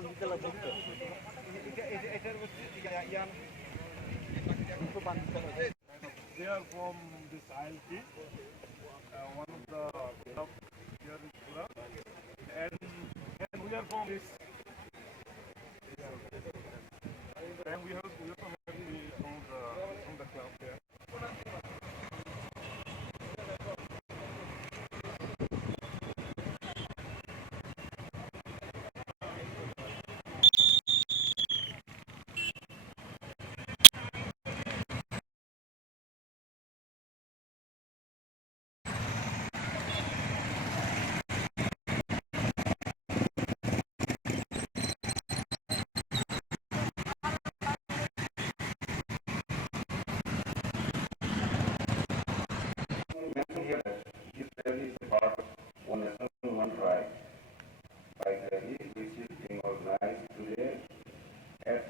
They are from this ILT, one of the club here in Tripura, and we are from this, and we also have from the club there. Mention here that this rally is a part of one nation, one tribe bike rally, which is being organized today at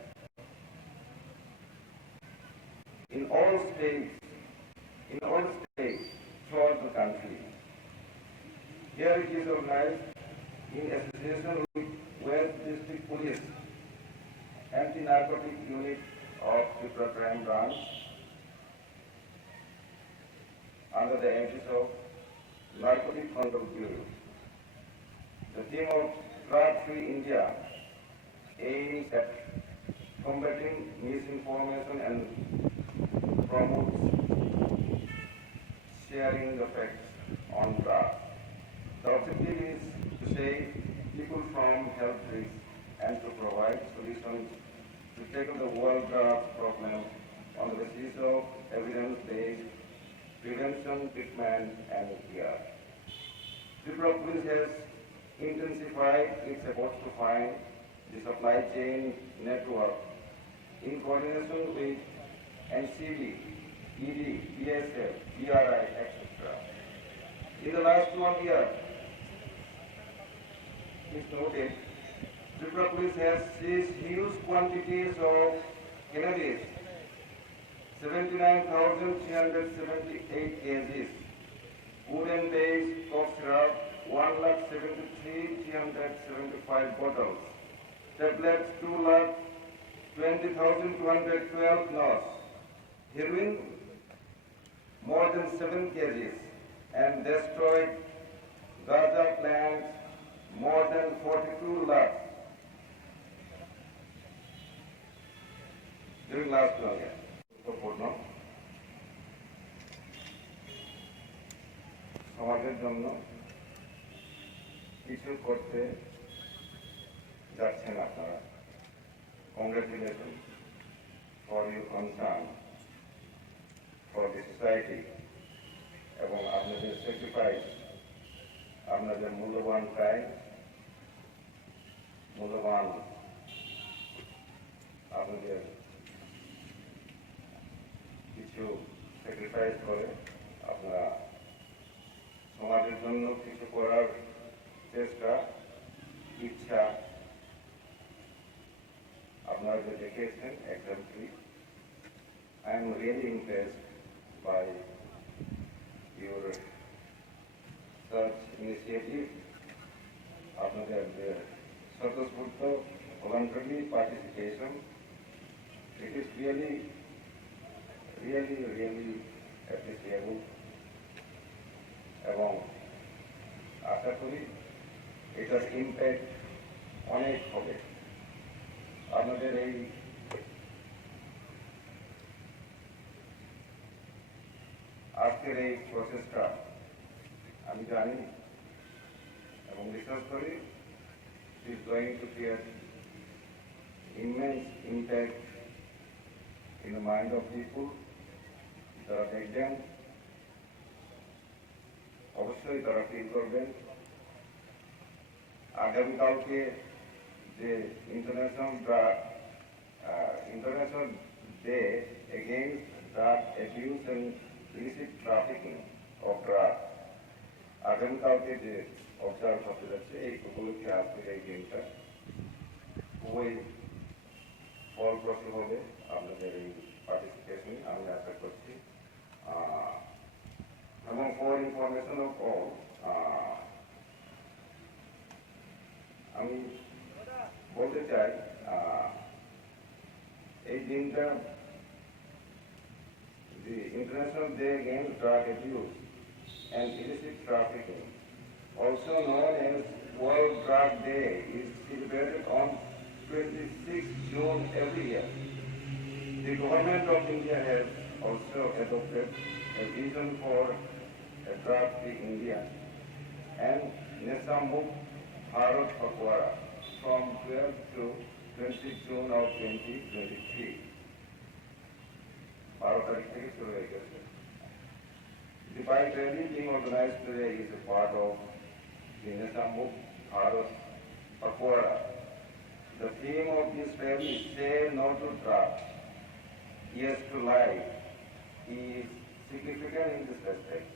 in all states, throughout the country. Here it is organized in association with West District Police, Anti-Narcotic Unit of Tripura Crime Branch, under the aegis of Narcotic Control Bureau. The theme of Drug-Free India aims at combating misinformation and promotes sharing the facts on drugs. The objective is to save people from health risks and to provide solutions to tackle the world drug problem on the basis of evidence-based prevention, treatment, and care. Tripura Police has intensified its efforts to find the supply chain network in coordination with NCD, ED, BSF, BRI, etc. In the last 1 year, it's noted, Tripura Police has seized huge quantities of cannabis, 79,378 kgs, wooden-based cough syrup, 1,73,375 bottles, tablets, 2,20,212 knots, heroin, more than 7 kgs, and destroyed gaza plants, more than 42 lakhs during last 1 year. সমাজের জন্য কিছু করতে যাচ্ছেন আপনারা। Congratulation for your concern for the society এবং আপনাদের sacrifice, আপনাদের মূল্যবান টাইম, মূল্যবান আপনাদের কিছু স্যাক্রিফাইস করে আপনারা সমাজের জন্য কিছু করার চেষ্টা, ইচ্ছা আপনারা যে দেখিয়েছেন এক্সাম্পলি। I am really impressed by your such initiative, আপনাদের যে স্বতঃস্ফূর্ত voluntarily participation. It is really appreciable এবং আশা করি এটার ইম্প্যাক্ট অনেক হবে। আপনাদের এই আজকের এই প্রসেসটা আমি জানি এবং বিশ্বাস করি it is going to create immense impact in the mind of people যারা দেখবেন, অবশ্যই তারা ফিল করবেন। আগামীকালকে যে international day against drug abuse and illicit trafficking of drug, আগামীকালকে যে অবজার্ভ হতে যাচ্ছে, এই উপলক্ষে আজকের এই দিনটা খুবই ফলপ্রসূ হবে আপনাদের এই পার্টিসিপেশন আমি আশা করছি। এবং ফর ইনফরমেশন অফ অল, আমি বলতে চাই এই দিনটা the International Day Against Drug Abuse and Illicit Trafficking, also known as World Drug Day, is celebrated on 26 June every year. The government of India has also adopted a vision for a drug-free India and Nesamuk Bharat Pakwara from 12 to 20 June of 2023. 12 तारीख থেকে শুরু হয়ে গেছে। The bike rally being organized today is a part of the Nesamuk Bharat Pakwara. The theme of this rally is "Say No to Drugs, Yes to Life" is significant in this respect.